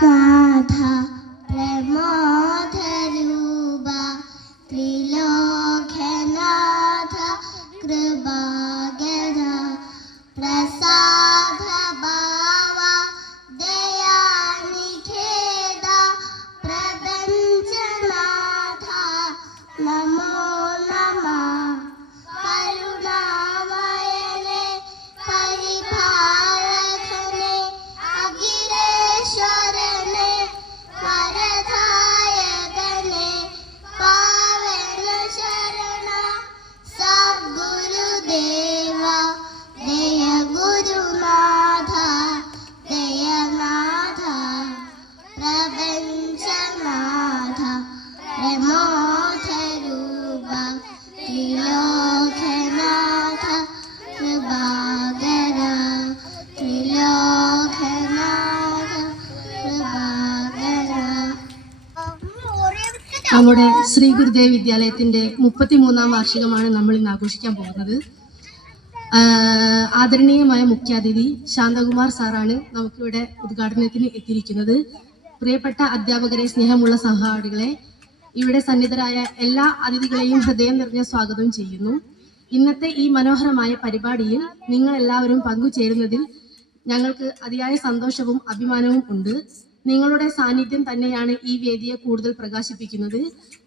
നാഥ പ്രമോദരൂപ ത്രിലോകനാഥ കൃപാകര പ്രസാദ ഭാവ ദയാനിഖേദ പ്രപഞ്ചനാഥ നമോ നമഃ കരുണാമയനേ പരിപാലകനേ അഖിലേശ്വരനേ വരദായകനേ പാവന ശരണ സദ്ഗുരുദേവ ദയ ഗുരുനാഥ ദയനാഥ പ്രപഞ്ചനാഥ പ്രമോദരൂപ ത്രിലോകനാഥ കൃപാകര ത്രിലോകനാഥ കൃപാകര. നമ്മുടെ ശ്രീ ഗുരുദേവ് വിദ്യാലയത്തിന്റെ 33-ാം വാർഷികമാണ് നമ്മൾ ഇന്ന് ആഘോഷിക്കാൻ പോകുന്നത്. ആദരണീയമായ മുഖ്യാതിഥി ശാന്തകുമാർ സാറാണ് നമുക്കിവിടെ ഉദ്ഘാടനത്തിന് എത്തിയിരിക്കുന്നത്. പ്രിയപ്പെട്ട അധ്യാപകരെ, സ്നേഹമുള്ള സഹപാഠികളെ, ഇവിടെ സന്നിധരായ എല്ലാ അതിഥികളെയും ഹൃദയം നിറഞ്ഞ സ്വാഗതം ചെയ്യുന്നു. ഇന്നത്തെ ഈ മനോഹരമായ പരിപാടിയിൽ നിങ്ങൾ എല്ലാവരും പങ്കുചേരുന്നതിൽ ഞങ്ങൾക്ക് അതിയായ സന്തോഷവും അഭിമാനവും ഉണ്ട്. നിങ്ങളുടെ സാന്നിധ്യം തന്നെയാണ് ഈ വേദിയെ കൂടുതൽ പ്രകാശിപ്പിക്കുന്നത്.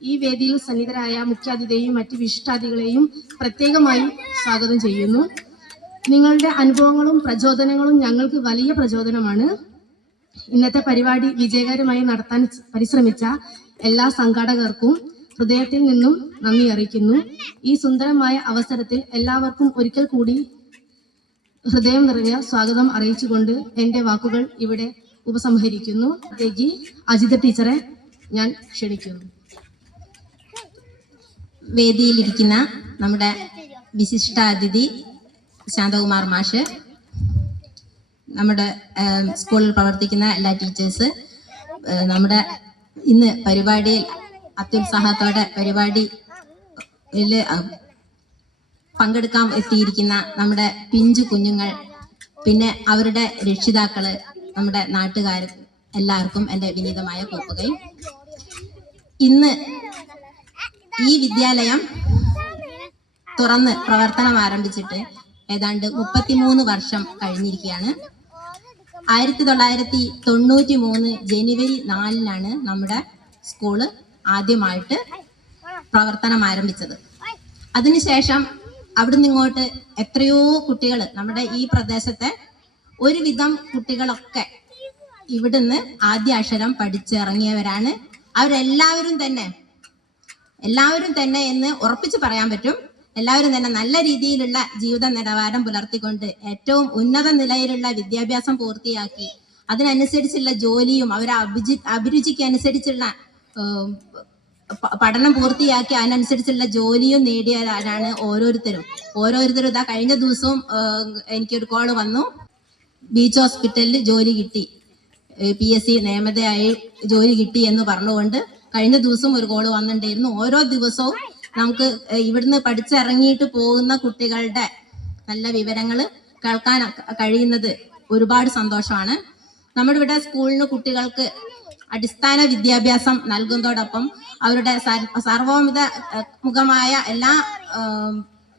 ഈ വേദിയിൽ സന്നിധരായ മുഖ്യാതിഥിയെയും മറ്റ് വിശിഷ്ടാതിഥികളെയും പ്രത്യേകമായി സ്വാഗതം ചെയ്യുന്നു. നിങ്ങളുടെ അനുഭവങ്ങളും പ്രചോദനങ്ങളും ഞങ്ങൾക്ക് വലിയ പ്രചോദനമാണ്. ഇന്നത്തെ പരിപാടി വിജയകരമായി നടത്താൻ പരിശ്രമിച്ച എല്ലാ സംഘാടകർക്കും ഹൃദയത്തിൽ നിന്നും നന്ദി അറിയിക്കുന്നു. ഈ സുന്ദരമായ അവസരത്തിൽ എല്ലാവർക്കും ഒരിക്കൽ കൂടി ഹൃദയം നിറഞ്ഞ സ്വാഗതം അറിയിച്ചുകൊണ്ട് എൻ്റെ വാക്കുകൾ ഇവിടെ ഉപസംഹരിക്കുന്നു. അജിത ടീച്ചറെ ഞാൻ ക്ഷണിക്കുന്നു. വേദിയിലിരിക്കുന്ന നമ്മുടെ വിശിഷ്ടാതിഥി ശാന്തകുമാർ മാഷ്, നമ്മുടെ സ്കൂളിൽ പ്രവർത്തിക്കുന്ന എല്ലാ ടീച്ചേഴ്സ്, നമ്മുടെ ഇന്ന് പരിപാടിയിൽ അത്യുത്സാഹത്തോടെ പരിപാടിയിൽ പങ്കെടുക്കാൻ എത്തിയിരിക്കുന്ന നമ്മുടെ പിഞ്ചു കുഞ്ഞുങ്ങൾ, പിന്നെ അവരുടെ രക്ഷിതാക്കള്, നമ്മുടെ നാട്ടുകാർ, എല്ലാവർക്കും എൻ്റെ വിനീതമായ കൂപ്പുകൈ. ഇന്ന് ഈ വിദ്യാലയം തുറന്ന് പ്രവർത്തനം ആരംഭിച്ചിട്ട് ഏതാണ്ട് 33 വർഷം കഴിഞ്ഞിരിക്കുകയാണ്. 1993 ജനുവരി 4-നാണ് നമ്മുടെ സ്കൂള് ആദ്യമായിട്ട് പ്രവർത്തനം ആരംഭിച്ചത്. അതിനുശേഷം അവിടുന്ന് ഇങ്ങോട്ട് എത്രയോ കുട്ടികൾ, നമ്മുടെ ഈ പ്രദേശത്തെ ഒരുവിധം കുട്ടികളൊക്കെ ഇവിടുന്ന് ആദ്യ അക്ഷരം പഠിച്ചിറങ്ങിയവരാണ്. അവരെല്ലാവരും തന്നെ എന്ന് ഉറപ്പിച്ച് പറയാൻ പറ്റും. എല്ലാവരും തന്നെ നല്ല രീതിയിലുള്ള ജീവിത നിലവാരം പുലർത്തിക്കൊണ്ട് ഏറ്റവും ഉന്നത നിലയിലുള്ള വിദ്യാഭ്യാസം പൂർത്തിയാക്കി അതിനനുസരിച്ചുള്ള ജോലിയും അവരെ അഭിരുചിക്ക് അനുസരിച്ചുള്ള പഠനം പൂർത്തിയാക്കി അതിനനുസരിച്ചുള്ള ജോലിയും നേടിയവരാണ് ഓരോരുത്തരും. ഇതാ കഴിഞ്ഞ ദിവസവും എനിക്കൊരു കോള് വന്നു, ബീച്ച് ഹോസ്പിറ്റലിൽ ജോലി കിട്ടി, PSC നിയമതയായി ജോലി കിട്ടി എന്ന് പറഞ്ഞുകൊണ്ട് കഴിഞ്ഞ ദിവസം ഒരു കോള് വന്നിട്ടുണ്ടായിരുന്നു. ഓരോ ദിവസവും നമുക്ക് ഇവിടുന്ന് പഠിച്ചിറങ്ങിയിട്ട് പോകുന്ന കുട്ടികളുടെ നല്ല വിവരങ്ങൾ കേൾക്കാൻ കഴിയുന്നത് ഒരുപാട് സന്തോഷമാണ്. നമ്മുടെ ഇവിടെ സ്കൂളിന് കുട്ടികൾക്ക് അടിസ്ഥാന വിദ്യാഭ്യാസം നൽകുന്നതോടൊപ്പം അവരുടെ സർവോമുഖമായ എല്ലാ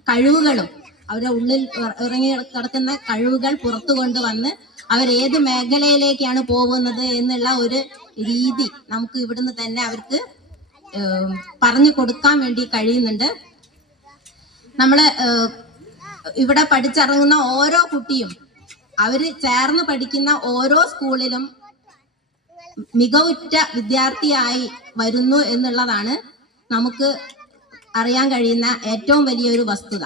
കഴിവുകളും, അവരുടെ ഉള്ളിൽ ഇറങ്ങി കിടക്കുന്ന കഴിവുകൾ പുറത്തു കൊണ്ടുവന്ന് അവരേത് മേഖലയിലേക്കാണ് പോകുന്നത് എന്നുള്ള ഒരു രീതി നമുക്ക് ഇവിടുന്ന് തന്നെ അവർക്ക് പറഞ്ഞു കൊടുക്കാൻ വേണ്ടി കഴിയുന്നുണ്ട്. നമ്മള് ഇവിടെ പഠിച്ചിറങ്ങുന്ന ഓരോ കുട്ടിയും അവര് ചേർന്ന് പഠിക്കുന്ന ഓരോ സ്കൂളിലും മികവുറ്റ വിദ്യാർത്ഥിയായി വരുന്നു എന്നുള്ളതാണ് നമുക്ക് അറിയാൻ കഴിയുന്ന ഏറ്റവും വലിയൊരു വസ്തുത.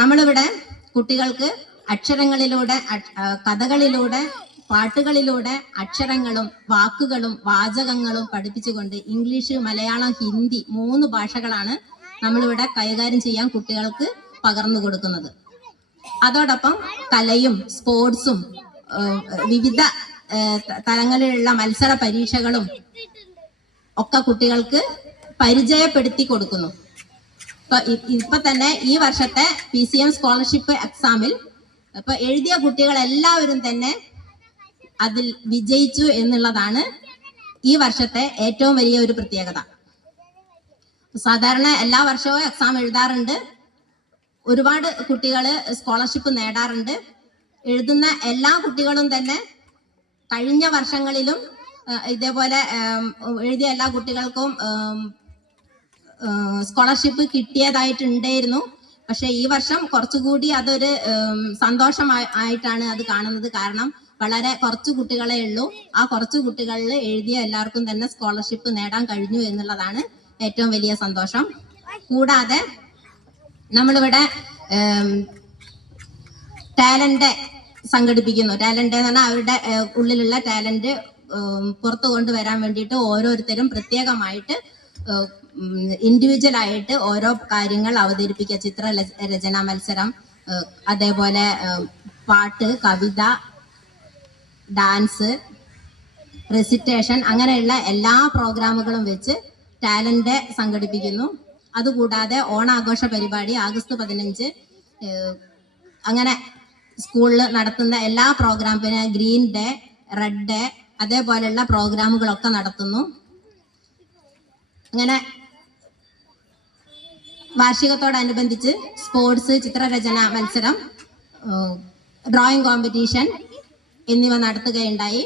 നമ്മളിവിടെ കുട്ടികൾക്ക് അക്ഷരങ്ങളിലൂടെ, കഥകളിലൂടെ, പാട്ടുകളിലൂടെ അക്ഷരങ്ങളും വാക്കുകളും വാചകങ്ങളും പഠിപ്പിച്ചുകൊണ്ട് ഇംഗ്ലീഷ്, മലയാളം, ഹിന്ദി 3 ഭാഷകളാണ് നമ്മളിവിടെ കൈകാര്യം ചെയ്യാൻ കുട്ടികൾക്ക് പകർന്നു കൊടുക്കുന്നത്. അതോടൊപ്പം കലയും സ്പോർട്സും വിവിധ തലങ്ങളിലുള്ള മത്സര പരീക്ഷകളും ഒക്കെ കുട്ടികൾക്ക് പരിചയപ്പെടുത്തി കൊടുക്കുന്നു. ഇപ്പൊ തന്നെ ഈ വർഷത്തെ PCM സ്കോളർഷിപ്പ് എക്സാമിൽ അപ്പൊ എഴുതിയ കുട്ടികൾ എല്ലാവരും തന്നെ അതിൽ വിജയിച്ചു എന്നുള്ളതാണ് ഈ വർഷത്തെ ഏറ്റവും വലിയ ഒരു പ്രത്യേകത. സാധാരണ എല്ലാ വർഷവും എക്സാം എഴുതാറുണ്ട്, ഒരുപാട് കുട്ടികൾ സ്കോളർഷിപ്പ് നേടാറുണ്ട്. എഴുതുന്ന എല്ലാ കുട്ടികളും തന്നെ കഴിഞ്ഞ വർഷങ്ങളിലും ഇതേപോലെ എഴുതിയ എല്ലാ കുട്ടികൾക്കും സ്കോളർഷിപ്പ് കിട്ടിയതായിട്ടുണ്ടായിരുന്നു. പക്ഷെ ഈ വർഷം കുറച്ചുകൂടി അതൊരു സന്തോഷമായിട്ടാണ് അത് കാണുന്നത്. കാരണം വളരെ കുറച്ച് കുട്ടികളെ ഉള്ളൂ. ആ കുറച്ച് കുട്ടികളിൽ എഴുതിയ എല്ലാവർക്കും തന്നെ സ്കോളർഷിപ്പ് നേടാൻ കഴിഞ്ഞു എന്നുള്ളതാണ് ഏറ്റവും വലിയ സന്തോഷം. കൂടാതെ നമ്മളിവിടെ ടാലന്റ് സംഘടിപ്പിക്കുന്നു. ടാലന്റ് എന്ന് പറഞ്ഞാൽ അവരുടെ ഉള്ളിലുള്ള ടാലന്റ് പുറത്തു കൊണ്ടുവരാൻ വേണ്ടിയിട്ട് ഓരോരുത്തരും പ്രത്യേകമായിട്ട് ഇൻഡിവിജ്വൽ ആയിട്ട് ഓരോ കാര്യങ്ങൾ അവതരിപ്പിക്കുക. ചിത്ര രചനാ മത്സരം, അതേപോലെ പാട്ട്, കവിത, ഡാൻസ്, റെസിറ്റേഷൻ, അങ്ങനെയുള്ള എല്ലാ പ്രോഗ്രാമുകളും വെച്ച് ടാലന്റ് സംഘടിപ്പിക്കുന്നു. അതുകൂടാതെ ഓണാഘോഷ പരിപാടി ആഗസ്റ്റ് 15 അങ്ങനെ സ്കൂളിൽ നടത്തുന്ന എല്ലാ പ്രോഗ്രാം, പിന്നെ ഗ്രീൻ ഡേ, റെഡ് ഡേ, അതേപോലെയുള്ള പ്രോഗ്രാമുകളൊക്കെ നടത്തുന്നു. അങ്ങനെ വാർഷികത്തോടനുബന്ധിച്ച് സ്പോർട്സ്, ചിത്രരചന മത്സരം, ഡ്രോയിങ് കോമ്പറ്റീഷൻ എന്നിവ നടത്തുകയുണ്ടായി.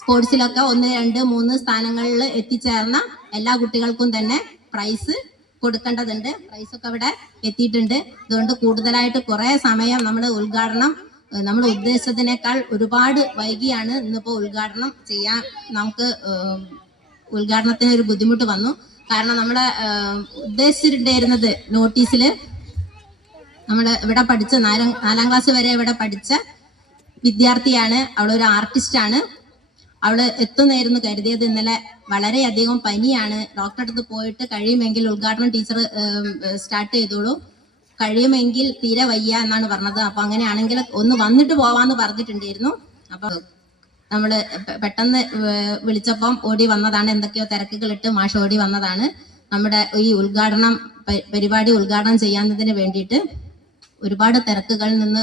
സ്പോർട്സിലൊക്കെ 1, 2, 3 സ്ഥാനങ്ങളിൽ എത്തിച്ചേർന്ന എല്ലാ കുട്ടികൾക്കും തന്നെ പ്രൈസ് കൊടുക്കേണ്ടതുണ്ട്. പ്രൈസൊക്കെ ഇവിടെ എത്തിയിട്ടുണ്ട്. അതുകൊണ്ട് കൂടുതലായിട്ട് കുറേ സമയം നമ്മൾ ഉദ്ദേശിച്ചതിനേക്കാൾ ഒരുപാട് വൈകിയാണ് ഇന്നിപ്പോൾ ഉദ്ഘാടനം ചെയ്യാൻ നമുക്ക് ഉദ്ഘാടനത്തിന് ഒരു ബുദ്ധിമുട്ട് വന്നു. കാരണം നമ്മൾ ഉദ്ദേശിച്ചിട്ടുണ്ടായിരുന്നത് നോട്ടീസിൽ നമ്മൾ ഇവിടെ പഠിച്ച 4ാം ക്ലാസ് വരെ ഇവിടെ പഠിച്ച വിദ്യാർത്ഥിയാണ്, അവളൊരു ആർട്ടിസ്റ്റാണ്. അവള് എത്തുന്നായിരുന്നു കരുതിയത്. ഇന്നലെ വളരെയധികം പനിയാണ്. ഡോക്ടറെ അടുത്ത് പോയിട്ട് കഴിയുമെങ്കിൽ ഉദ്ഘാടനം ടീച്ചർ സ്റ്റാർട്ട് ചെയ്തോളൂ, കഴിയുമെങ്കിൽ തീരെ വയ്യ എന്നാണ് പറഞ്ഞത്. അപ്പൊ അങ്ങനെയാണെങ്കിൽ ഒന്ന് വന്നിട്ട് പോവാന്ന് പറഞ്ഞിട്ടുണ്ടായിരുന്നു. അപ്പൊ നമ്മള് പെട്ടെന്ന് വിളിച്ചപ്പം ഓടി വന്നതാണ്. എന്തൊക്കെയോ തിരക്കുകളിട്ട് മാഷ് ഓടി വന്നതാണ്. നമ്മുടെ ഈ പരിപാടി ഉദ്ഘാടനം ചെയ്യാത്തതിന് വേണ്ടിയിട്ട് ഒരുപാട് തിരക്കുകളിൽ നിന്ന്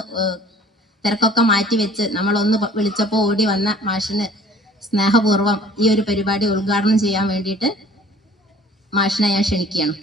തിരക്കൊക്കെ മാറ്റി വെച്ച് നമ്മളൊന്ന് വിളിച്ചപ്പോൾ ഓടി വന്ന മാഷിന് സ്നേഹപൂർവ്വം ഈ ഒരു പരിപാടി ഉദ്ഘാടനം ചെയ്യാൻ വേണ്ടിയിട്ട് മാഷിനെ ഞാൻ ക്ഷണിക്കുകയാണ്.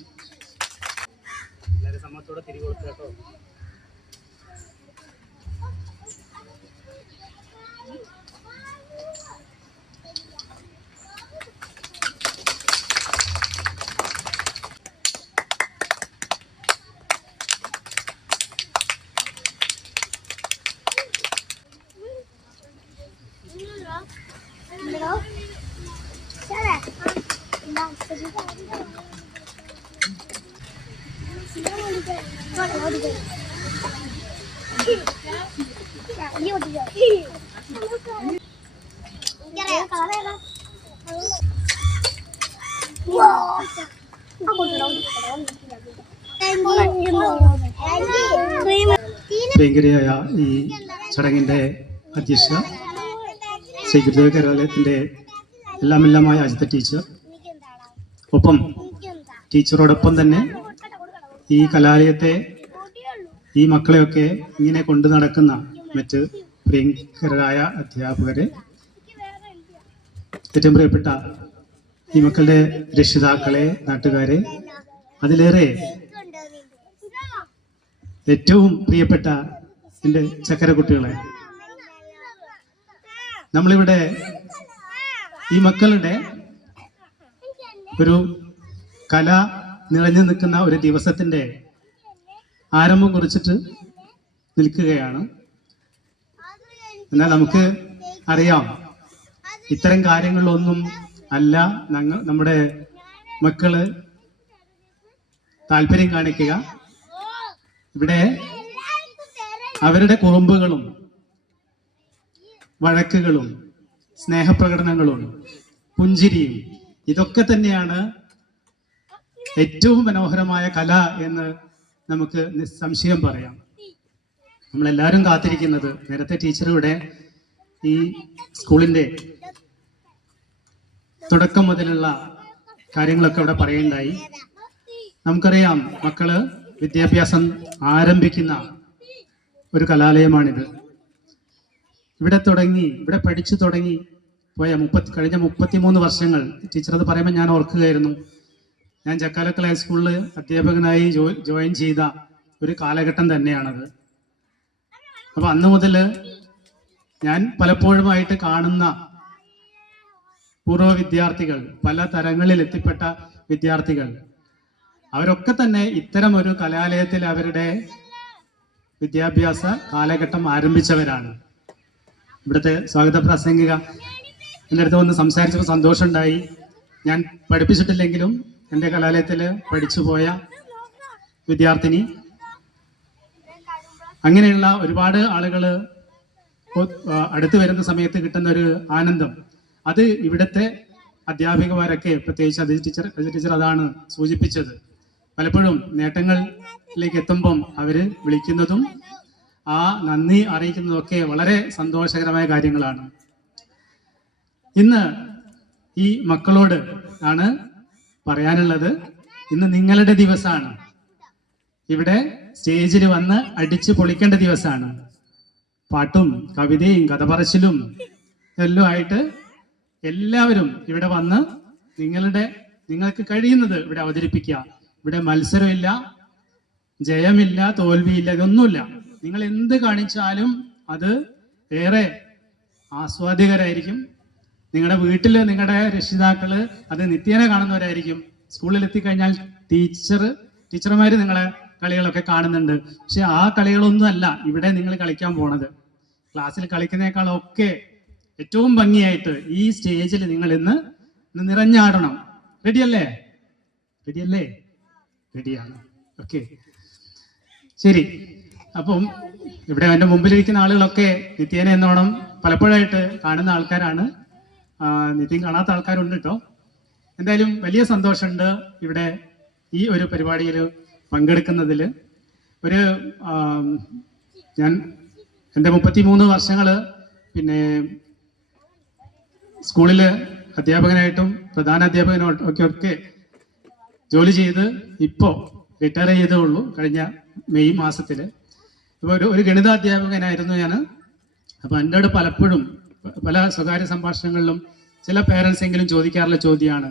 പ്രിയങ്കരിയായ ഈ ചടങ്ങിൻ്റെ അധ്യക്ഷ ശ്രീ ഗുരുദേവ കലാലയത്തിൻ്റെ എല്ലാമെല്ലാമായ അജിത ടീച്ചർ, ഒപ്പം ടീച്ചറോടൊപ്പം തന്നെ ഈ കലാലയത്തെ, ഈ മക്കളെയൊക്കെ ഇങ്ങനെ കൊണ്ടു നടക്കുന്ന മറ്റ് പ്രിയങ്കരായ അധ്യാപകരെ, ഏറ്റവും പ്രിയപ്പെട്ട ഈ മക്കളുടെ രക്ഷിതാക്കളെ, നാട്ടുകാരെ, അതിലേറെ ഏറ്റവും പ്രിയപ്പെട്ട എൻ്റെ ചക്കര കുട്ടികളെ, നമ്മളിവിടെ ഈ മക്കളുടെ ഒരു കല നിറഞ്ഞു നിൽക്കുന്ന ഒരു ദിവസത്തിൻ്റെ ആരംഭം കുറിച്ചിട്ട് നിൽക്കുകയാണ്. എന്നാൽ നമുക്ക് അറിയാം, ഇത്തരം കാര്യങ്ങളിലൊന്നും അല്ല നമ്മുടെ മക്കള് താല്പര്യം കാണിക്കുക. ഇവിടെ അവരുടെ കുറുമ്പുകളും വഴക്കുകളും സ്നേഹപ്രകടനങ്ങളും പുഞ്ചിരിയും ഇതൊക്കെ തന്നെയാണ് ഏറ്റവും മനോഹരമായ കല എന്ന് നമുക്ക് നിസ്സംശയം പറയാം. നമ്മളെല്ലാവരും കാത്തിരിക്കുന്നത്, നേരത്തെ ടീച്ചർ ഇവിടെ ഈ സ്കൂളിൻ്റെ തുടക്കം മുതലുള്ള കാര്യങ്ങളൊക്കെ ഇവിടെ പറയുണ്ടായി. നമുക്കറിയാം, മക്കള് വിദ്യാഭ്യാസം ആരംഭിക്കുന്ന ഒരു കലാലയമാണിത്. ഇവിടെ പഠിച്ചു തുടങ്ങി പോയ കഴിഞ്ഞ 33 വർഷങ്ങൾ, ടീച്ചർ അത് പറയുമ്പോൾ ഞാൻ ഓർക്കുകയായിരുന്നു. ഞാൻ ചക്കാലക്കൽ ഹൈസ്കൂളിൽ അധ്യാപകനായി ജോയിൻ ചെയ്ത ഒരു കാലഘട്ടം തന്നെയാണത്. അപ്പൊ അന്ന് മുതൽ ഞാൻ പലപ്പോഴുമായിട്ട് കാണുന്ന പൂർവ്വ വിദ്യാർത്ഥികൾ, പല തരങ്ങളിൽ എത്തിപ്പെട്ട വിദ്യാർത്ഥികൾ, അവരൊക്കെ തന്നെ ഇത്തരം ഒരു കലാലയത്തിൽ അവരുടെ വിദ്യാഭ്യാസ കാലഘട്ടം ആരംഭിച്ചവരാണ്. ഇവിടുത്തെ സ്വാഗത പ്രാസംഗിക എൻ്റെ അടുത്ത് വന്ന് സംസാരിച്ചപ്പോൾ സന്തോഷമുണ്ടായി. ഞാൻ പഠിപ്പിച്ചിട്ടില്ലെങ്കിലും എൻ്റെ കലാലയത്തിൽ പഠിച്ചു പോയ വിദ്യാർത്ഥിനി, അങ്ങനെയുള്ള ഒരുപാട് ആളുകൾ അടുത്ത് വരുന്ന സമയത്ത് കിട്ടുന്ന ഒരു ആനന്ദം, അത് ഇവിടുത്തെ അധ്യാപികമാരൊക്കെ, പ്രത്യേകിച്ച് അജിത് ടീച്ചർ അതാണ് സൂചിപ്പിച്ചത്. പലപ്പോഴും നേട്ടങ്ങളിലേക്ക് എത്തുമ്പം അവര് വിളിക്കുന്നതും ആ നന്ദി അറിയിക്കുന്നതും ഒക്കെ വളരെ സന്തോഷകരമായ കാര്യങ്ങളാണ്. ഇന്ന് ഈ മക്കളോട് ആണ് പറയാനുള്ളത്. ഇന്ന് നിങ്ങളുടെ ദിവസമാണ്. ഇവിടെ സ്റ്റേജിൽ വന്ന് അടിച്ചു പൊളിക്കേണ്ട ദിവസമാണ്. പാട്ടും കവിതയും കഥ പറച്ചിലും എല്ലാം ആയിട്ട് എല്ലാവരും ഇവിടെ വന്ന് നിങ്ങൾക്ക് കഴിയുന്നത് ഇവിടെ അവതരിപ്പിക്കുക. ഇവിടെ മത്സരമില്ല, ജയമില്ല, തോൽവിയില്ല, ഇതൊന്നുമില്ല. നിങ്ങൾ എന്ത് കാണിച്ചാലും അത് ഏറെ ആസ്വാദ്യകരായിരിക്കും. നിങ്ങളുടെ വീട്ടിൽ നിങ്ങളുടെ രക്ഷിതാക്കള് അത് നിത്യേന കാണുന്നവരായിരിക്കും. സ്കൂളിൽ എത്തിക്കഴിഞ്ഞാൽ ടീച്ചർമാര് നിങ്ങളെ കളികളൊക്കെ കാണുന്നുണ്ട്. പക്ഷെ ആ കളികളൊന്നും അല്ല ഇവിടെ നിങ്ങൾ കളിക്കാൻ പോണത്. ക്ലാസ്സിൽ കളിക്കുന്നേക്കാളൊക്കെ ഏറ്റവും ഭംഗിയായിട്ട് ഈ സ്റ്റേജിൽ നിങ്ങൾ ഇന്ന് നിറഞ്ഞാടണം. റെഡിയല്ലേ? റെഡിയാണ്. ഓക്കെ, ശരി. അപ്പം ഇവിടെ എൻ്റെ മുമ്പിലിരിക്കുന്ന ആളുകളൊക്കെ നിത്യേന എന്നോണം പലപ്പോഴായിട്ട് കാണുന്ന ആൾക്കാരാണ്. നിത്യം കാണാത്ത ആൾക്കാരുണ്ട് കേട്ടോ. എന്തായാലും വലിയ സന്തോഷമുണ്ട് ഇവിടെ ഈ ഒരു പരിപാടിയിൽ പങ്കെടുക്കുന്നതിൽ. ഞാൻ എൻ്റെ 33 വർഷങ്ങൾ പിന്നെ സ്കൂളിൽ അധ്യാപകനായിട്ടും പ്രധാന അധ്യാപകനായിട്ടും ഒക്കെ ജോലി ചെയ്ത് ഇപ്പോൾ റിട്ടയർ ചെയ്തേ ഉള്ളൂ കഴിഞ്ഞ മെയ് മാസത്തിൽ. ഇപ്പോൾ ഒരു ഗണിതാധ്യാപകനായിരുന്നു ഞാൻ. അപ്പം എന്നോട് പലപ്പോഴും പല സ്വകാര്യ സംഭാഷണങ്ങളിലും ചില പേരൻസ് എങ്കിലും ചോദിക്കാറുള്ള ചോദ്യമാണ്,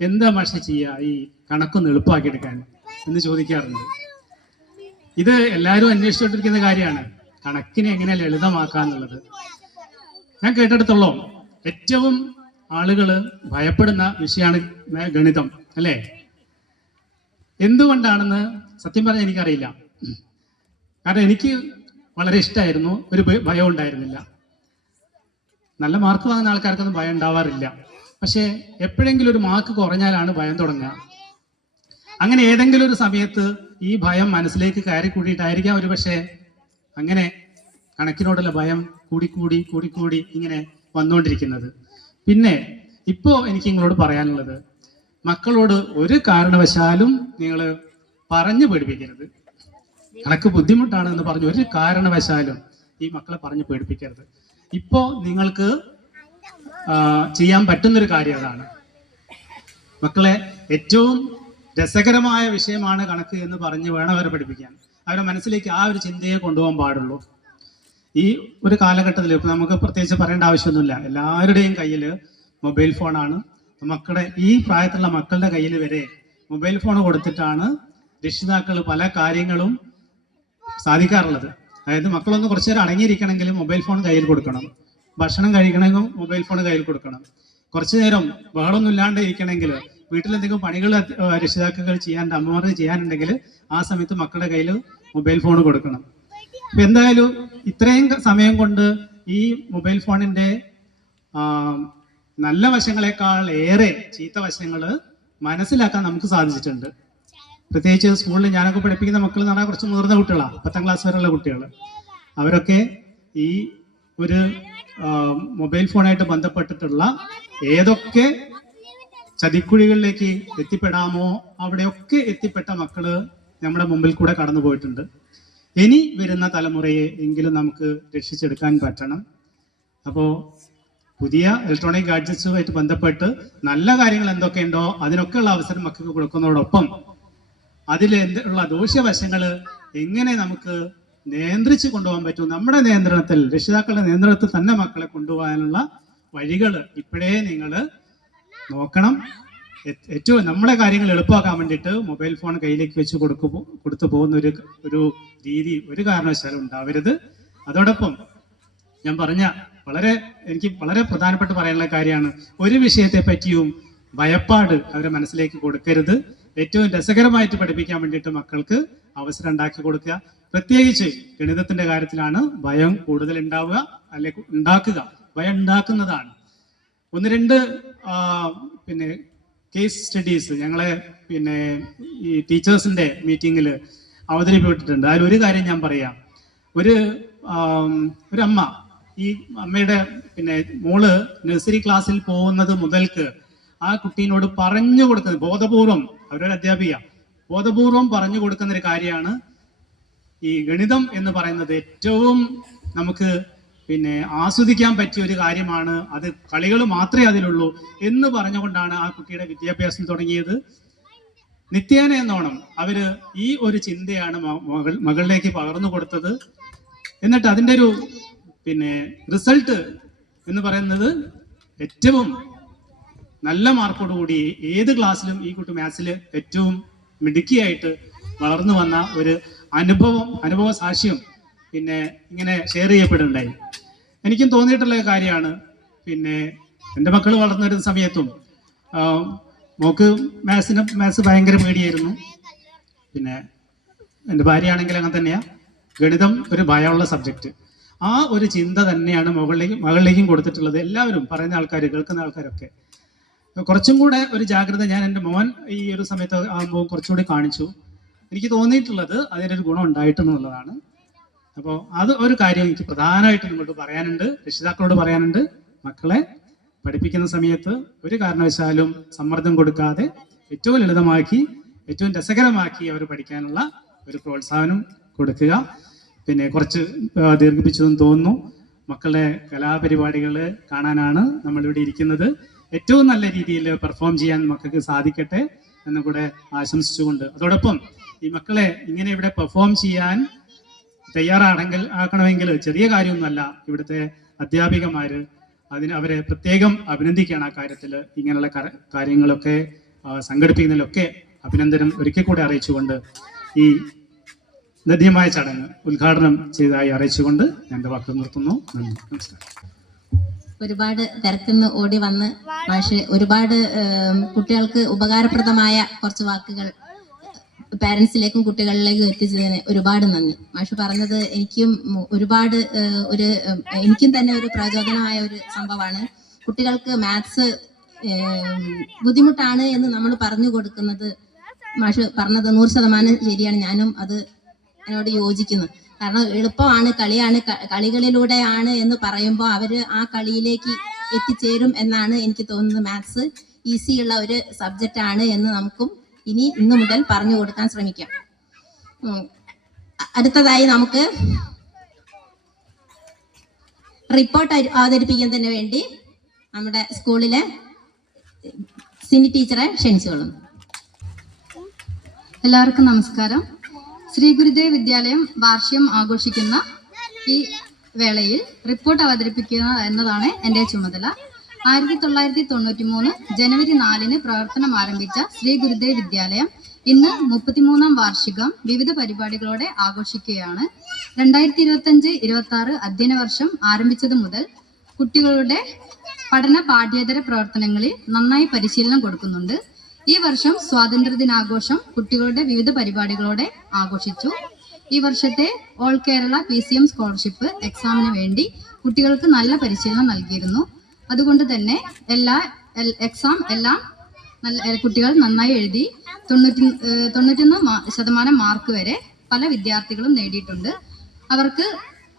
എന്താ മാഷെ ചെയ്യുക ഈ കണക്കൊന്ന് എളുപ്പമാക്കിയെടുക്കാൻ എന്ന് ചോദിക്കാറുണ്ട്. ഇത് എല്ലാവരും അന്വേഷിച്ചുകൊണ്ടിരിക്കുന്ന കാര്യമാണ്, കണക്കിനെ എങ്ങനെ ലളിതമാക്കാന്നുള്ളത്. ഞാൻ കേട്ടെടുത്തോളം ഏറ്റവും ആളുകൾ ഭയപ്പെടുന്ന വിഷയമാണ് ഗണിതം, അല്ലേ? എന്തുകൊണ്ടാണെന്ന് സത്യം പറഞ്ഞാൽ എനിക്കറിയില്ല. കാരണം എനിക്ക് വളരെ ഇഷ്ടമായിരുന്നു, ഒരു ഭയം ഉണ്ടായിരുന്നില്ല. നല്ല മാർക്ക് വാങ്ങുന്ന ആൾക്കാർക്കൊന്നും ഭയം ഉണ്ടാവാറില്ല. പക്ഷെ എപ്പോഴെങ്കിലും ഒരു മാർക്ക് കുറഞ്ഞാലാണ് ഭയം തുടങ്ങുക. അങ്ങനെ ഏതെങ്കിലും ഒരു സമയത്ത് ഈ ഭയം മനസ്സിലേക്ക് കയറി കൂടിയിട്ടായിരിക്കാം ഒരു പക്ഷേ അങ്ങനെ കണക്കിനോടുള്ള ഭയം കൂടി ഇങ്ങനെ വന്നുകൊണ്ടിരിക്കുന്നത്. പിന്നെ ഇപ്പോൾ എനിക്ക് നിങ്ങളോട് പറയാനുള്ളത്, മക്കളോട് ഒരു കാരണവശാലും നിങ്ങൾ പറഞ്ഞു പേടിപ്പിക്കരുത്. കണക്ക് ബുദ്ധിമുട്ടാണ് എന്ന് പറഞ്ഞു ഒരു കാരണവശാലും ഈ മക്കളെ പറഞ്ഞു പേടിപ്പിക്കരുത്. ഇപ്പോ നിങ്ങൾക്ക് ചെയ്യാൻ പറ്റുന്നൊരു കാര്യം അതാണ്. മക്കളെ ഏറ്റവും രസകരമായ വിഷയമാണ് കണക്ക് എന്ന് പറഞ്ഞ് വേണം അവരെ പഠിപ്പിക്കാൻ. അവരുടെ മനസ്സിലേക്ക് ആ ഒരു ചിന്തയെ കൊണ്ടുപോകാൻ പാടുള്ളൂ. ഈ ഒരു കാലഘട്ടത്തിൽ ഇപ്പൊ നമുക്ക് പ്രത്യേകിച്ച് പറയേണ്ട ആവശ്യമൊന്നുമില്ല, എല്ലാവരുടെയും കയ്യിൽ മൊബൈൽ ഫോണാണ്. മക്കളുടെ ഈ പ്രായത്തിലുള്ള മക്കളുടെ കയ്യിൽ വരെ മൊബൈൽ ഫോൺ കൊടുത്തിട്ടാണ് രക്ഷിതാക്കൾ പല കാര്യങ്ങളും സാധിക്കാറുള്ളത്. അതായത് മക്കളൊന്ന് കുറച്ചു നേരം അടങ്ങിയിരിക്കണമെങ്കിൽ മൊബൈൽ ഫോൺ കയ്യിൽ കൊടുക്കണം, ഭക്ഷണം കഴിക്കണമെങ്കിൽ മൊബൈൽ ഫോൺ കയ്യിൽ കൊടുക്കണം, കുറച്ചു നേരം ബഹളമൊന്നും ഇല്ലാണ്ട് ഇരിക്കണമെങ്കിൽ, വീട്ടിലെന്തെങ്കിലും പണികൾ രക്ഷിതാക്കൾ അമ്മമാർക്ക് ചെയ്യാനുണ്ടെങ്കിൽ ആ സമയത്ത് മക്കളുടെ കയ്യിൽ മൊബൈൽ ഫോൺ കൊടുക്കണം. അപ്പൊ എന്തായാലും ഇത്രയും സമയം കൊണ്ട് ഈ മൊബൈൽ ഫോണിന്റെ നല്ല വശങ്ങളെക്കാൾ ഏറെ ചീത്ത വശങ്ങൾ മനസ്സിലാക്കാൻ നമുക്ക് സാധിച്ചിട്ടുണ്ട്. പ്രത്യേകിച്ച് സ്കൂളിൽ ഞാനൊക്കെ പഠിപ്പിക്കുന്ന മക്കൾ എന്ന് പറഞ്ഞാൽ കുറച്ച് മുതിർന്ന കുട്ടികളാണ്, 10ാം ക്ലാസ് വരെയുള്ള കുട്ടികൾ. അവരൊക്കെ ഈ ഒരു മൊബൈൽ ഫോണായിട്ട് ബന്ധപ്പെട്ടിട്ടുള്ള ഏതൊക്കെ ചതിക്കുഴികളിലേക്ക് എത്തിപ്പെടാമോ അവിടെയൊക്കെ എത്തിപ്പെട്ട മക്കള് നമ്മുടെ മുമ്പിൽ കൂടെ കടന്നു പോയിട്ടുണ്ട്. ഇനി വരുന്ന തലമുറയെ എങ്കിലും നമുക്ക് രക്ഷിച്ചെടുക്കാൻ പറ്റണം. അപ്പോൾ പുതിയ ഇലക്ട്രോണിക് ഗാഡ്ജറ്റ്സുമായിട്ട് ബന്ധപ്പെട്ട് നല്ല കാര്യങ്ങൾ എന്തൊക്കെയുണ്ടോ അതിനൊക്കെയുള്ള അവസരം മക്കൾക്ക് കൊടുക്കുന്നതോടൊപ്പം അതിൽ ഉള്ള ദൂഷ്യവശങ്ങൾ എങ്ങനെ നമുക്ക് നിയന്ത്രിച്ച് കൊണ്ടുപോകാൻ പറ്റും. നമ്മുടെ നിയന്ത്രണത്തിൽ, രക്ഷിതാക്കളുടെ നിയന്ത്രണത്തിൽ തന്നെ മക്കളെ കൊണ്ടുപോകാനുള്ള വഴികൾ ഇപ്പോഴേ നിങ്ങൾ നോക്കണം. ഏറ്റവും നമ്മളെ കാര്യങ്ങൾ എളുപ്പമാക്കാൻ വേണ്ടിയിട്ട് മൊബൈൽ ഫോൺ കയ്യിലേക്ക് വെച്ച് കൊടുത്തു പോകുന്ന ഒരു രീതി ഒരു കാരണവശാലും ഉണ്ടാവരുത്. അതോടൊപ്പം ഞാൻ പറഞ്ഞ എനിക്ക് വളരെ പ്രധാനപ്പെട്ട് പറയാനുള്ള കാര്യമാണ്, ഒരു വിഷയത്തെ പറ്റിയും ഭയപ്പാട് അവരെ മനസ്സിലേക്ക് കൊടുക്കരുത്. ഏറ്റവും രസകരമായിട്ട് പഠിപ്പിക്കാൻ വേണ്ടിയിട്ട് മക്കൾക്ക് അവസരം ഉണ്ടാക്കി കൊടുക്കുക. പ്രത്യേകിച്ച് ഗണിതത്തിന്റെ കാര്യത്തിലാണ് ഭയം കൂടുതൽ ഉണ്ടാവുക, അല്ലെങ്കിൽ ഉണ്ടാക്കുക. ഭയം ഉണ്ടാക്കുന്നതാണ്. 1-2 കേസ് സ്റ്റഡീസ് ഞങ്ങളെ ഈ ടീച്ചേഴ്സിന്റെ മീറ്റിങ്ങിൽ അവതരിപ്പിച്ചിട്ടുണ്ട്. അതിലൊരു കാര്യം ഞാൻ പറയാം. ഒരു അമ്മ, ഈ അമ്മയുടെ മോള് നഴ്സറി ക്ലാസ്സിൽ പോകുന്നത് മുതൽക്ക് ആ കുട്ടീനോട് പറഞ്ഞു കൊടുക്കുന്നത് ബോധപൂർവം, അവരുടെ അധ്യാപിക ബോധപൂർവം പറഞ്ഞു കൊടുക്കുന്ന ഒരു കാര്യമാണ് ഈ ഗണിതം എന്ന് പറയുന്നത്. ഏറ്റവും നമുക്ക് ആസ്വദിക്കാൻ പറ്റിയ ഒരു കാര്യമാണ്, അത് കളികൾ മാത്രമേ അതിലുള്ളൂ എന്ന് പറഞ്ഞുകൊണ്ടാണ് ആ കുട്ടിയുടെ വിദ്യാഭ്യാസം തുടങ്ങിയത്. നിത്യേന എന്നോണം അവര് ഈ ഒരു ചിന്തയാണ് മകളിലേക്ക് പകർന്നു കൊടുത്തത്. എന്നിട്ട് അതിൻ്റെ ഒരു റിസൾട്ട് എന്ന് പറയുന്നത് ഏറ്റവും നല്ല മാർക്കോടുകൂടി ഏത് ക്ലാസ്സിലും ഈ കുട്ടി മാത്സിൽ ഏറ്റവും മിടുക്കിയായിട്ട് വളർന്നു വന്ന ഒരു അനുഭവ സാക്ഷ്യം ഇങ്ങനെ ഷെയർ ചെയ്യപ്പെടുന്നുണ്ടായി. എനിക്കും തോന്നിയിട്ടുള്ള കാര്യമാണ്. എൻ്റെ മക്കൾ വളർന്നു വരുന്ന സമയത്തും മോക്ക് മാത്സ് ഭയങ്കര പേടിയായിരുന്നു. എൻ്റെ ഭാര്യ ആണെങ്കിൽ അങ്ങനെ തന്നെയാണ്. ഗണിതം ഒരു ഭയമുള്ള സബ്ജക്റ്റ്. ആ ഒരു ചിന്ത തന്നെയാണ് മകളിലേക്കും കൊടുത്തിട്ടുള്ളത്. എല്ലാവരും പറയുന്ന ആൾക്കാർ, കേൾക്കുന്ന ആൾക്കാരൊക്കെ കുറച്ചും കൂടെ ഒരു ജാഗ്രത ഞാൻ എൻ്റെ മോൻ ഈ ഒരു സമയത്ത് ആകുമ്പോൾ കുറച്ചുകൂടി കാണിച്ചു. എനിക്ക് തോന്നിയിട്ടുള്ളത് അതിനൊരു ഗുണം ഉണ്ടായിട്ടുള്ളതാണ്. അപ്പോൾ അത് ഒരു കാര്യം എനിക്ക് പ്രധാനമായിട്ട് നിങ്ങളോട് പറയാനുണ്ട്, രക്ഷിതാക്കളോട് പറയാനുണ്ട്. മക്കളെ പഠിപ്പിക്കുന്ന സമയത്ത് ഒരു കാരണവശാലും സമ്മർദ്ദം കൊടുക്കാതെ ഏറ്റവും ലളിതമാക്കി, ഏറ്റവും രസകരമാക്കി അവർ പഠിക്കാനുള്ള ഒരു പ്രോത്സാഹനം കൊടുക്കുക. കുറച്ച് ദീർഘിപ്പിച്ചതെന്ന് തോന്നുന്നു. മക്കളുടെ കലാപരിപാടികൾ കാണാനാണ് നമ്മളിവിടെ ഇരിക്കുന്നത്. ഏറ്റവും നല്ല രീതിയിൽ പെർഫോം ചെയ്യാൻ മക്കൾക്ക് സാധിക്കട്ടെ എന്ന് കൂടെ ആശംസിച്ചുകൊണ്ട്, അതോടൊപ്പം ഈ മക്കളെ ഇങ്ങനെ ഇവിടെ പെർഫോം ചെയ്യാൻ ആക്കണമെങ്കിൽ ചെറിയ കാര്യമൊന്നുമല്ല. ഇവിടുത്തെ അധ്യാപികമാര് അവരെ പ്രത്യേകം അഭിനന്ദിക്കുകയാണ്. ആ കാര്യത്തിൽ ഇങ്ങനെയുള്ള കാര്യങ്ങളൊക്കെ സംഘടിപ്പിക്കുന്നതിലൊക്കെ അഭിനന്ദനം ഒരിക്കൽ കൂടെ അറിയിച്ചുകൊണ്ട് ഈ നദ്യമായ ചടങ്ങ് ഉദ്ഘാടനം ചെയ്തതായി അറിയിച്ചുകൊണ്ട് എൻ്റെ വാക്കുകൾ നിർത്തുന്നു. നന്ദി, നമസ്കാരം. ഒരുപാട് തിരക്കുന്ന് ഓടി വന്ന് മാഷ് ഒരുപാട് കുട്ടികൾക്ക് ഉപകാരപ്രദമായ കുറച്ച് വാക്കുകൾ പാരൻസിലേക്കും കുട്ടികളിലേക്കും എത്തിച്ചതിന് ഒരുപാട് നന്ദി. മാഷ് പറഞ്ഞത് എനിക്കും ഒരുപാട് എനിക്കും തന്നെ ഒരു പ്രചോദനമായ ഒരു സംഭവമാണ്. കുട്ടികൾക്ക് മാത്സ് ബുദ്ധിമുട്ടാണ് എന്ന് നമ്മൾ പറഞ്ഞു കൊടുക്കുന്നത് മാഷ് പറഞ്ഞത് 100% ശരിയാണ്. ഞാനും അതിനോട് യോജിക്കുന്നു. കാരണം എളുപ്പമാണ്, കളികളിലൂടെയാണ് എന്ന് പറയുമ്പോൾ അവര് ആ കളിയിലേക്ക് എത്തിച്ചേരും എന്നാണ് എനിക്ക് തോന്നുന്നത്. മാത്സ് ഈസിയുള്ള ഒരു സബ്ജക്റ്റ് ആണ് എന്ന് നമുക്കും ഇന്നു മുതൽ പറഞ്ഞു കൊടുക്കാൻ ശ്രമിക്കാം. അടുത്തതായി നമുക്ക് റിപ്പോർട്ട് അവതരിപ്പിക്കുന്നതിന് വേണ്ടി നമ്മുടെ സ്കൂളിലെ സിനി ടീച്ചറെ ക്ഷണിച്ചുകൊള്ളുന്നു. എല്ലാവർക്കും നമസ്കാരം. ശ്രീ ഗുരുദേവ് വിദ്യാലയം വാർഷികം ആഘോഷിക്കുന്ന ഈ വേളയിൽ റിപ്പോർട്ട് അവതരിപ്പിക്കുക എന്നതാണ് എൻ്റെ ചുമതല. 1993 ജനുവരി 4 പ്രവർത്തനം ആരംഭിച്ച ശ്രീ ഗുരുദേവ് വിദ്യാലയം ഇന്ന് 33ാം വാർഷികം വിവിധ പരിപാടികളോടെ ആഘോഷിക്കുകയാണ്. 2025-26 അധ്യയന വർഷം ആരംഭിച്ചതു മുതൽ കുട്ടികളുടെ പഠന പാഠ്യേതര പ്രവർത്തനങ്ങളിൽ നന്നായി പരിശീലനം കൊടുക്കുന്നുണ്ട്. ഈ വർഷം സ്വാതന്ത്ര്യദിനാഘോഷം കുട്ടികളുടെ വിവിധ പരിപാടികളോടെ ആഘോഷിച്ചു. ഈ വർഷത്തെ ഓൾ കേരള PCM സ്കോളർഷിപ്പ് എക്സാമിന് വേണ്ടി കുട്ടികൾക്ക് നല്ല പരിശീലനം നൽകിയിരുന്നു. അതുകൊണ്ട് തന്നെ എക്സാം എല്ലാം കുട്ടികൾ നന്നായി എഴുതി 91% മാർക്ക് വരെ പല വിദ്യാർത്ഥികളും നേടിയിട്ടുണ്ട്. അവർക്ക്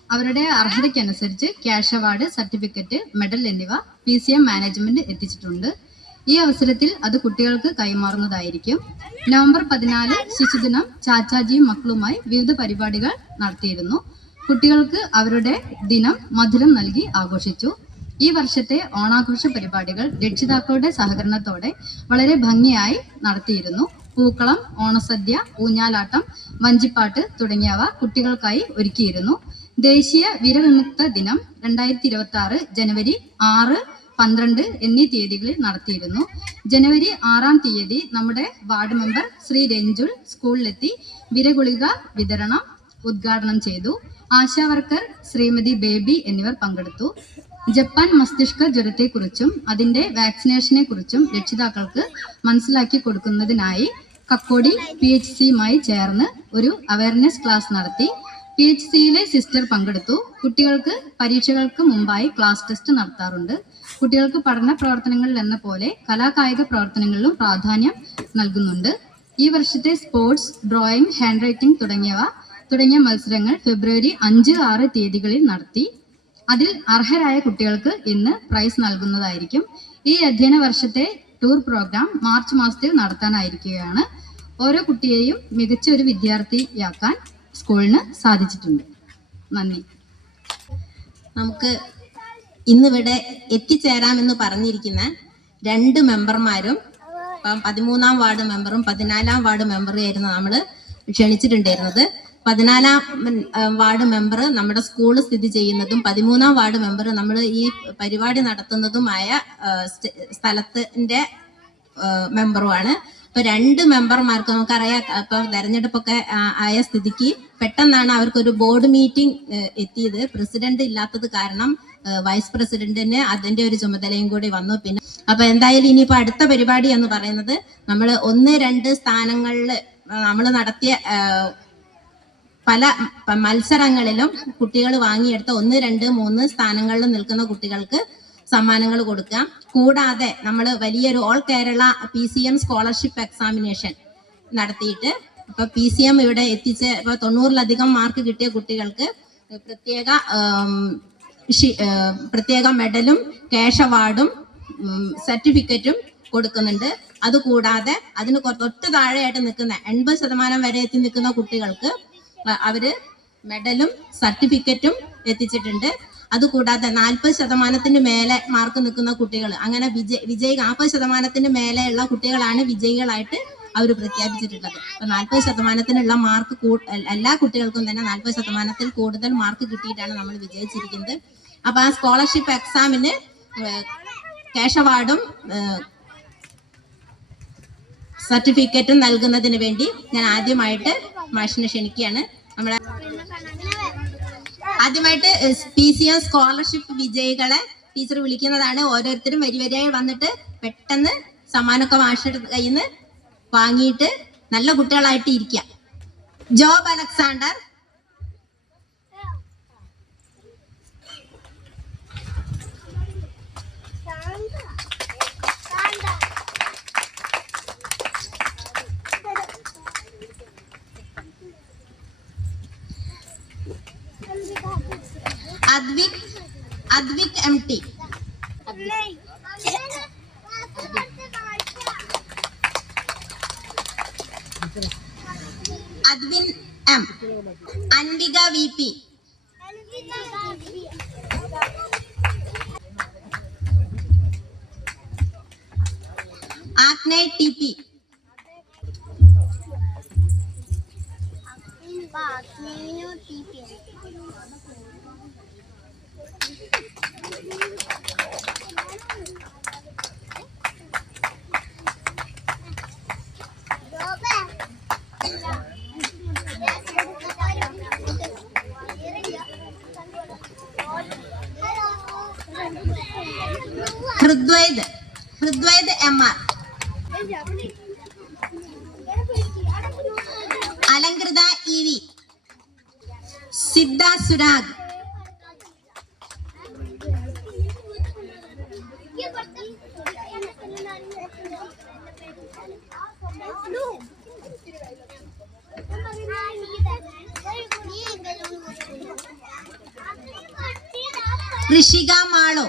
അവരുടെ അർഹതയ്ക്കനുസരിച്ച് ക്യാഷ് അവാർഡ്, സർട്ടിഫിക്കറ്റ്, മെഡൽ എന്നിവ PCM മാനേജ്മെന്റ് എത്തിച്ചിട്ടുണ്ട്. ഈ അവസരത്തിൽ അത് കുട്ടികൾക്ക് കൈമാറുന്നതായിരിക്കും. നവംബർ 14 ശിശുദിനം ചാച്ചാജിയും മക്കളുമായി വിവിധ പരിപാടികൾ നടത്തിയിരുന്നു. കുട്ടികൾക്ക് അവരുടെ ദിനം മധുരം നൽകി ആഘോഷിച്ചു. ഈ വർഷത്തെ ഓണാഘോഷ പരിപാടികൾ രക്ഷിതാക്കളുടെ സഹകരണത്തോടെ വളരെ ഭംഗിയായി നടത്തിയിരുന്നു. പൂക്കളം, ഓണസദ്യ, ഊഞ്ഞാലാട്ടം, വഞ്ചിപ്പാട്ട് തുടങ്ങിയവ കുട്ടികൾക്കായി ഒരുക്കിയിരുന്നു. ദേശീയ വിരവിമുക്ത ദിനം 2026 ജനുവരി 6, 12 എന്നീ തീയതികളിൽ നടത്തിയിരുന്നു. ജനുവരി 6-ാം തീയതി നമ്മുടെ വാർഡ് മെമ്പർ ശ്രീ രഞ്ജുൽ സ്കൂളിലെത്തി വിരഗുളിക വിതരണം ഉദ്ഘാടനം ചെയ്തു. ആശാവർക്കർ ശ്രീമതി ബേബി എന്നിവർ പങ്കെടുത്തു. ജപ്പാൻ മസ്തിഷ്ക ജ്വരത്തെക്കുറിച്ചും അതിന്റെ വാക്സിനേഷനെ കുറിച്ചും രക്ഷിതാക്കൾക്ക് മനസ്സിലാക്കി കൊടുക്കുന്നതിനായി കക്കോടി PHCയുമായി ചേർന്ന് ഒരു അവയർനെസ് ക്ലാസ് നടത്തി. PHCയിലെ സിസ്റ്റർ പങ്കെടുത്തു. കുട്ടികൾക്ക് പരീക്ഷകൾക്ക് മുമ്പായി ക്ലാസ് ടെസ്റ്റ് നടത്താറുണ്ട്. കുട്ടികൾക്ക് പഠന പ്രവർത്തനങ്ങളിൽ എന്ന പോലെ കലാകായിക പ്രവർത്തനങ്ങളിലും പ്രാധാന്യം നൽകുന്നുണ്ട്. ഈ വർഷത്തെ സ്പോർട്സ്, ഡ്രോയിങ്, ഹാൻഡ് റൈറ്റിംഗ് തുടങ്ങിയ മത്സരങ്ങൾ ഫെബ്രുവരി 5, 6 തീയതികളിൽ നടത്തി. അതിൽ അർഹരായ കുട്ടികൾക്ക് ഇന്ന് പ്രൈസ് നൽകുന്നതായിരിക്കും. ഈ അധ്യയന വർഷത്തെ ടൂർ പ്രോഗ്രാം മാർച്ച് മാസത്തിൽ നടത്താനായിരിക്കുകയാണ്. ഓരോ കുട്ടിയെയും മികച്ച ഒരു വിദ്യാർത്ഥിയാക്കാൻ സ്കൂളിന് സാധിച്ചിട്ടുണ്ട്. നന്ദി. നമുക്ക് ഇന്നിവിടെ എത്തിച്ചേരാമെന്ന് പറഞ്ഞിരിക്കുന്ന 2 മെമ്പർമാരും 13-ാം വാർഡ് മെമ്പറും 14-ാം വാർഡ് മെമ്പറുമായിരുന്നു നമ്മൾ ക്ഷണിച്ചിട്ടുണ്ടായിരുന്നത്. 14-ാം വാർഡ് മെമ്പർ നമ്മുടെ സ്കൂൾ സ്ഥിതി ചെയ്യുന്നതും 13-ാം വാർഡ് മെമ്പർ നമ്മൾ ഈ പരിപാടി നടത്തുന്നതുമായ സ്ഥലത്തിന്റെ മെമ്പറുമാണ്. ഇപ്പൊ 2 മെമ്പർമാർക്ക് നമുക്കറിയാം, ഇപ്പൊ തെരഞ്ഞെടുപ്പൊക്കെ ആയ സ്ഥിതിക്ക് പെട്ടെന്നാണ് അവർക്കൊരു ബോർഡ് മീറ്റിംഗ് എത്തിയത്. പ്രസിഡന്റ് ഇല്ലാത്തത് കാരണം വൈസ് പ്രസിഡന്റിന് അതിന്റെ ഒരു ചുമതലയും കൂടി വന്നു. പിന്നെ അപ്പൊ എന്തായാലും ഇനിയിപ്പോ അടുത്ത പരിപാടി എന്ന് പറയുന്നത് നമ്മൾ 1-2 സ്ഥാനങ്ങളിൽ നമ്മൾ നടത്തിയ പല മത്സരങ്ങളിലും കുട്ടികൾ വാങ്ങിയെടുത്ത 1, 2, 3 സ്ഥാനങ്ങളിൽ നിൽക്കുന്ന കുട്ടികൾക്ക് സമ്മാനങ്ങൾ കൊടുക്കുക. കൂടാതെ നമ്മൾ വലിയൊരു all Kerala PCM scholarship examination നടത്തിയിട്ട് ഇപ്പൊ PCM ഇവിടെ എത്തിച്ച് ഇപ്പൊ 90-ലധികം മാർക്ക് കിട്ടിയ കുട്ടികൾക്ക് പ്രത്യേക മെഡലും ക്യാഷ് അവാർഡും സർട്ടിഫിക്കറ്റും കൊടുക്കുന്നുണ്ട്. അതുകൂടാതെ അതിന് തൊട്ട് താഴെയായിട്ട് നിൽക്കുന്ന 80% വരെ എത്തി നിൽക്കുന്ന കുട്ടികൾക്ക് അവര് മെഡലും സർട്ടിഫിക്കറ്റും എത്തിച്ചിട്ടുണ്ട്. അതുകൂടാതെ 40% മേലെ മാർക്ക് നിൽക്കുന്ന കുട്ടികൾ, അങ്ങനെ വിജയി 40% മേലെയുള്ള കുട്ടികളാണ് വിജയികളായിട്ട് അവർ പ്രഖ്യാപിച്ചിട്ടുള്ളത്. അപ്പൊ 40% മാർക്ക് എല്ലാ കുട്ടികൾക്കും തന്നെ 40% കൂടുതൽ മാർക്ക് കിട്ടിയിട്ടാണ് നമ്മൾ വിജയിച്ചിരിക്കുന്നത്. അപ്പൊ ആ സ്കോളർഷിപ്പ് എക്സാമിന് ക്യാഷ് അവാർഡും സർട്ടിഫിക്കറ്റും നൽകുന്നതിന് വേണ്ടി ഞാൻ ആദ്യമായിട്ട് മാഷിനെ ക്ഷണിക്കുകയാണ്. നമ്മളെ ആദ്യമായിട്ട് PCM സ്കോളർഷിപ്പ് വിജയികളെ ടീച്ചർ വിളിക്കുന്നതാണ്. ഓരോരുത്തരും വരിവരിയായി വന്നിട്ട് പെട്ടെന്ന് സമ്മാനമൊക്കെ മാഷിന്റെ കയ്യിൽ നിന്ന് വാങ്ങിയിട്ട് നല്ല കുട്ടികളായിട്ട് ഇരിക്കുക. Job Alexander, Advik MT, Adwin M, Anvika VP, Agney TP, Hridvaid MR, Alankrita EV, Siddha Surag, Rishika Malo,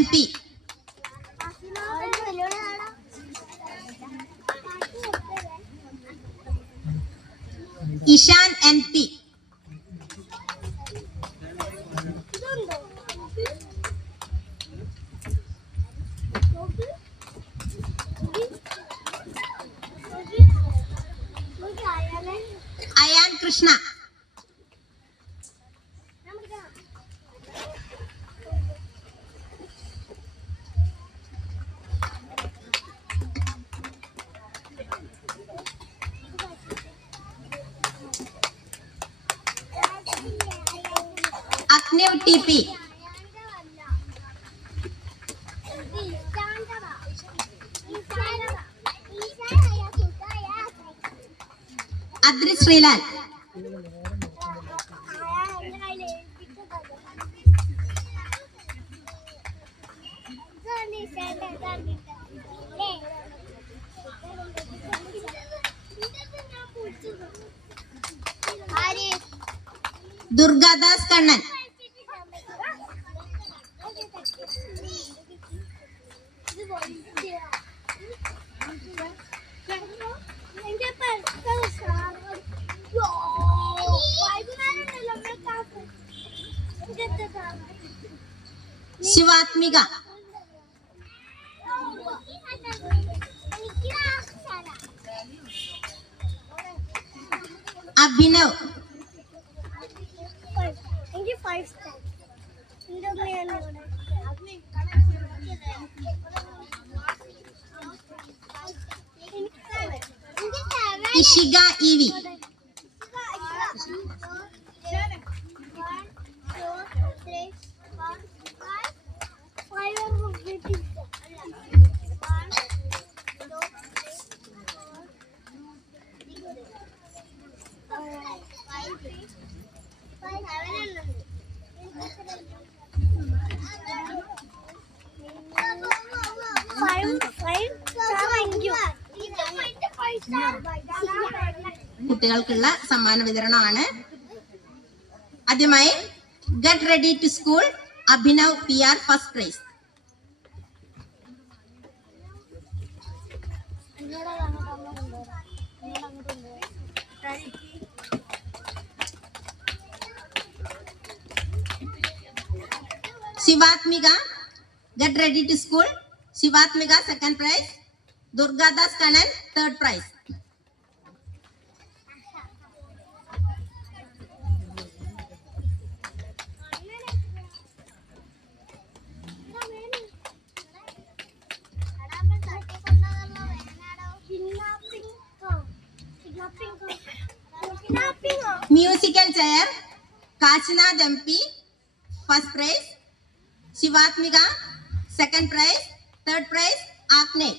MP. Ishan NP. Ayan Krishna. Aknev TP. Adri Srilal. Durgadas Kannan. Shivatmika. Abhinav. Ishiga Evi. കുട്ടികൾക്കുള്ള സമ്മാന വിതരണമാണ്. ആദ്യമായി get ready to school Abhinav PR first prize. Shivatmika, get ready to school. Shivatmika second prize. Durgadas Kannan third prize. Musical chair, Kashinath MP, first prize. Shivatmika, second prize. Third prize, Akne.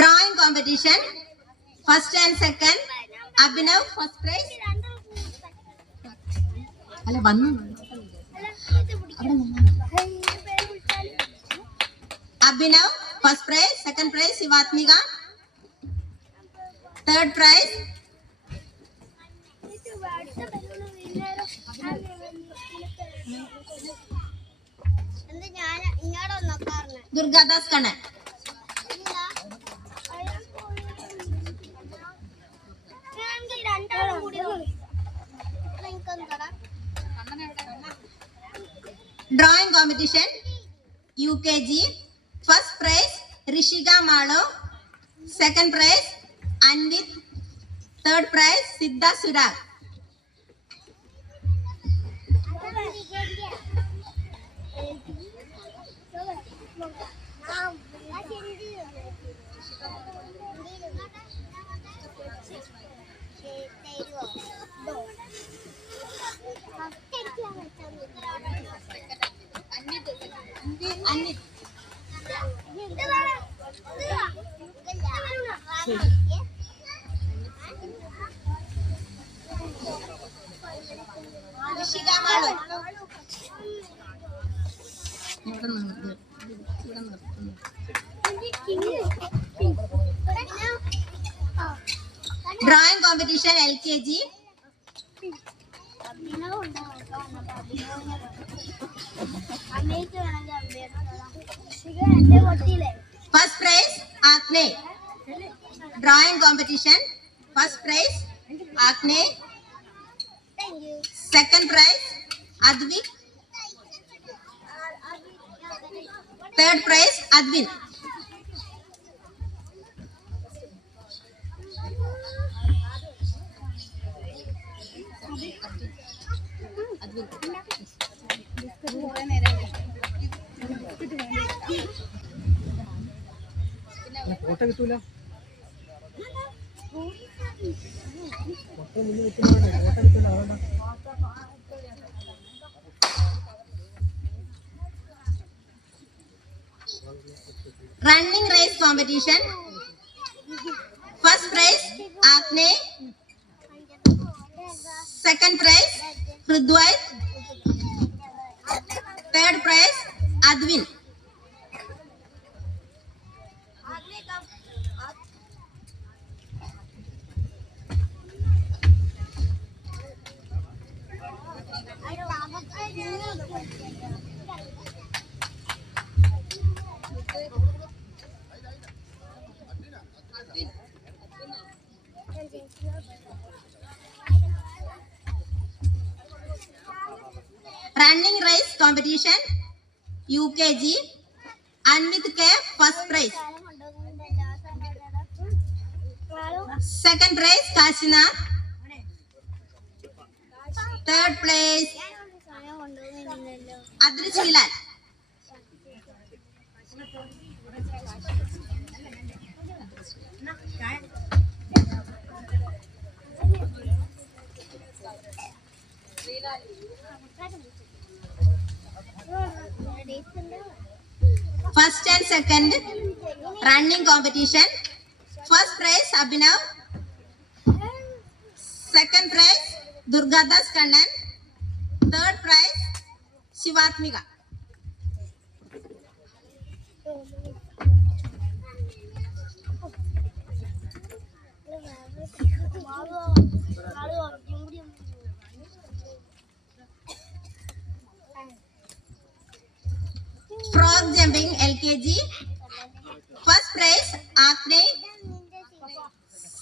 Drawing competition, first and second, Abhinav first prize. Abhinav first prize, second prize Shivatmika, third prize Durgadas Kannan. Drawing competition, UKG, first prize Rishika Malo, second prize Anvit, third prize Siddha Surag. Drawing competition LKG. First prize Acne. Drawing competition. First prize Acne. Second prize Advik. Third prize Advin. Photo കിട്ടൂല. Running race competition. First prize Acne. Second prize Hrudwait. Third prize Advin. Running race competition UKG. Anvit K first prize. Second prize Kashina. Third place Adrish Hilal. First and second running competition. First prize Abhinav. Second prize Durgadas Kannan. Third prize Shivatmika. Frog jumping LKG. First prize Acne.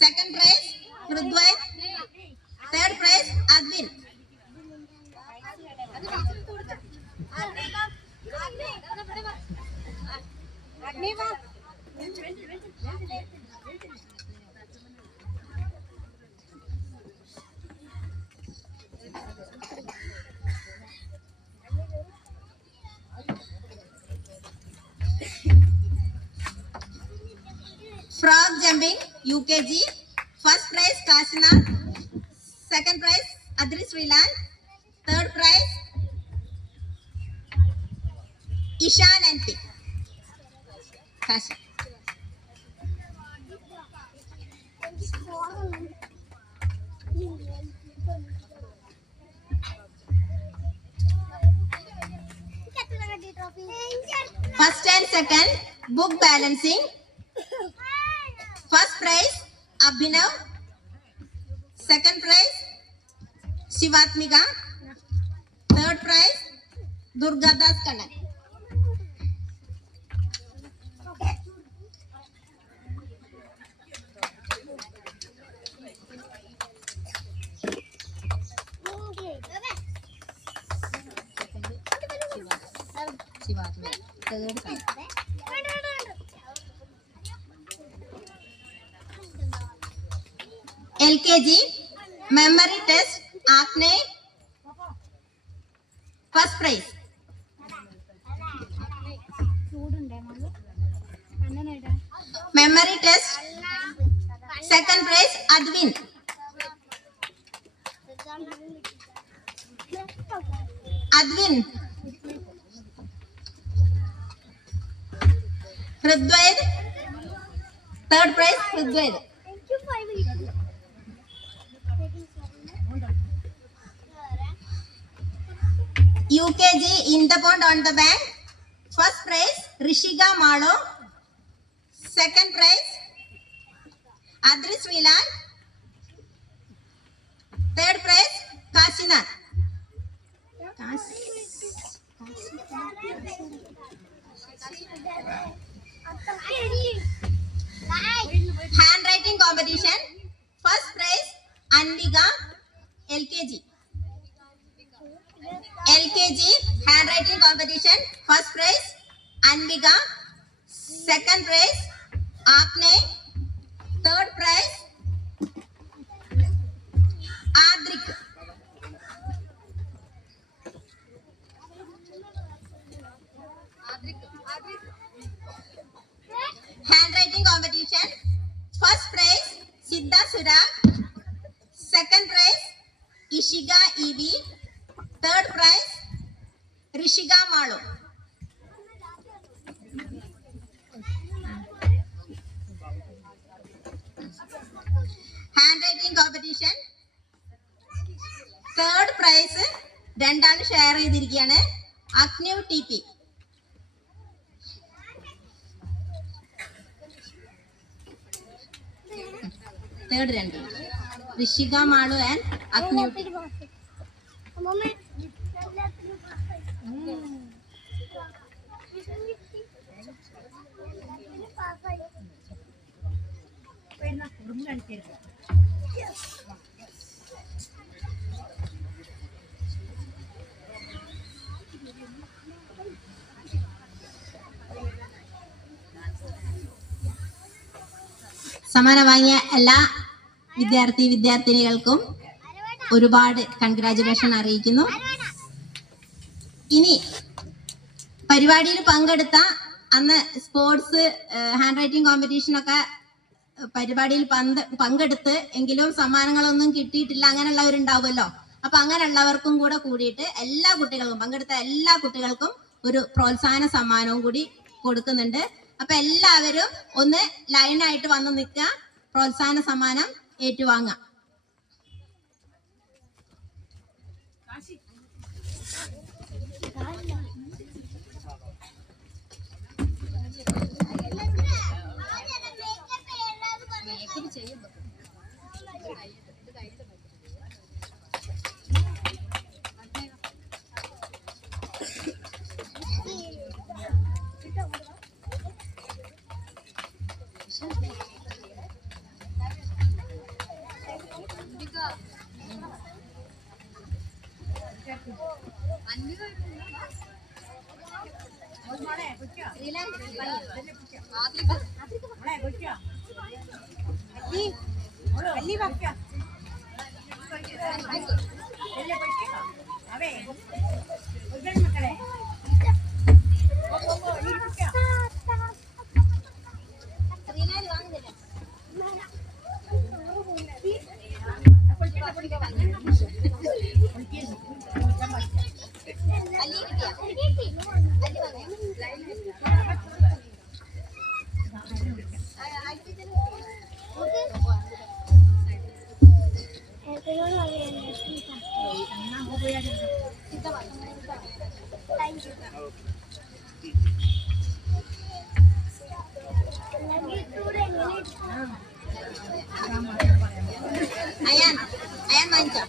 Second prize Hrudwait. Third prize Advin. Frog jumping UKG. First prize Kashina. Second prize Adri Srilan. Third prize Ishan NP. Kashi. First and second book balancing. First prize Abhinav. Second prize Shivatmika. Third prize Durgadas Kannan. LKG memory test Acne. First prize. Memory test. Second prize, Advin. Advin. Hrudved. Third prize, Hrudved. UKG in the pond on the bank. First prize, Rishika Malo. Second prize, Adris Milan. Third prize, Kasinath. Handwriting competition. First prize, Anvika, LKG. LKG handwriting competition. First prize, Anvika. Second prize, Apne. Third prize, Adrik. Handwriting competition. First prize, Siddha Surag. Second prize, Ishiga Evi. Third prize, Rishika Malo. Handwriting competition. Third prize, രണ്ടാണ് share ചെയ്തിരിക്കുകയാണ്. അഗ്ന്യു TP. Third രണ്ട് Rishika Malu and അഗ്ന്യു. സമ്മാനം വാങ്ങിയ എല്ലാ വിദ്യാർത്ഥിനികൾക്കും ഒരുപാട് congratulation അറിയിക്കുന്നു. ഇനി പരിപാടിയിൽ പങ്കെടുത്ത അന്ന് സ്പോർട്സ് ഹാൻഡ് റൈറ്റിംഗ് കോമ്പറ്റീഷനൊക്കെ പരിപാടിയിൽ പങ്കെടുത്ത് എങ്കിലും സമ്മാനങ്ങളൊന്നും കിട്ടിയിട്ടില്ല, അങ്ങനെയുള്ളവരുണ്ടാവുമല്ലോ. അപ്പൊ അങ്ങനെയുള്ളവർക്കും കൂടെ കൂടിയിട്ട് എല്ലാ കുട്ടികൾക്കും പങ്കെടുത്ത എല്ലാ കുട്ടികൾക്കും ഒരു പ്രോത്സാഹന സമ്മാനവും കൂടി കൊടുക്കുന്നുണ്ട്. അപ്പൊ എല്ലാവരും ഒന്ന് ലൈനായിട്ട് വന്ന് നിൽക്കുക, പ്രോത്സാഹന സമ്മാനം ഏറ്റുവാങ്ങാം. Ayan manca.